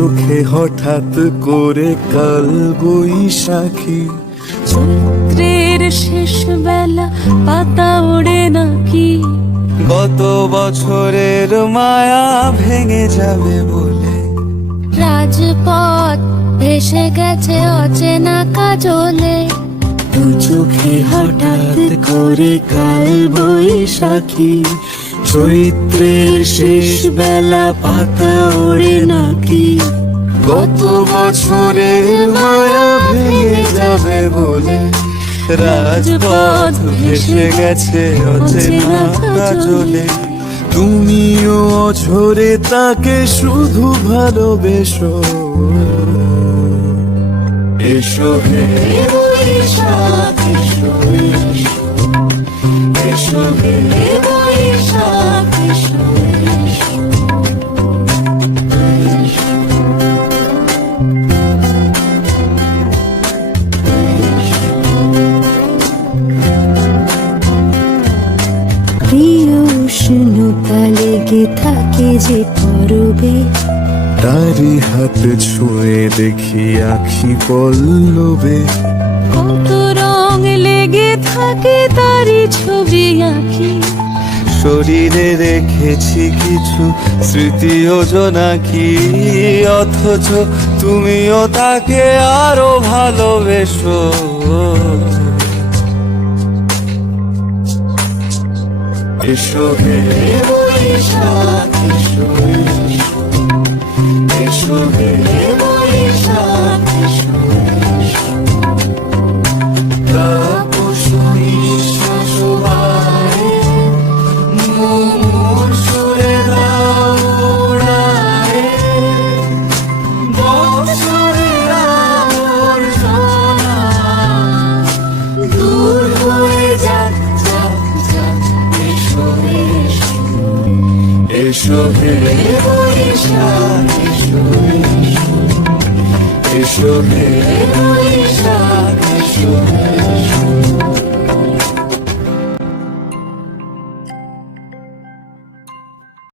চোখে হঠাৎ করে কাল বৈশাখী, চৈত্রের শেষ বেলা পাতা ওড়ে নাকি, গত বছরের মায়া ভেঙে যাবে বলে, রাজপথ ভেসে গেছে অচেনা কাজলে, দু চোখে হঠাৎ করে কাল বৈশাখী, চৈত্রের শেষ বেলা পাতা ওড়ে নাকি, গত বছরের মায়া ভেঙে যাবে বলে, রাজপথ ভেসে গেছে অচেনা কাজলে। তুমিও অঝরে তাকে শুধু ভালোবেসো, এসো হে বৈশাখ এসো, এসো হে বৈশাখ এসো। প্রিয় উষ্ণতা লেগে থাকে যে পরবে, তারি হাত ছুঁয়ে দেখি আখি পল্লবে, কত রং লেগে থাকে তারই ছবি আঁকি, শরীরে রেখেছি কিছু স্মৃতি জোনাকি, অথচ তুমিও তাকে আরো ভালোবেসো, এসো হে বৈশাখ এসো, এসো হে বৈশাখ এসো। তাপস নিঃশ্বাস বাড়ে, মোর সুরে দাও উড়ায়ে, বৎসরের আবর্জনা দূর হয়ে যাক যাক যাক, এসো এসো, এসো হে বৈশাখ এসো, এসো হে বৈশাখ এসো।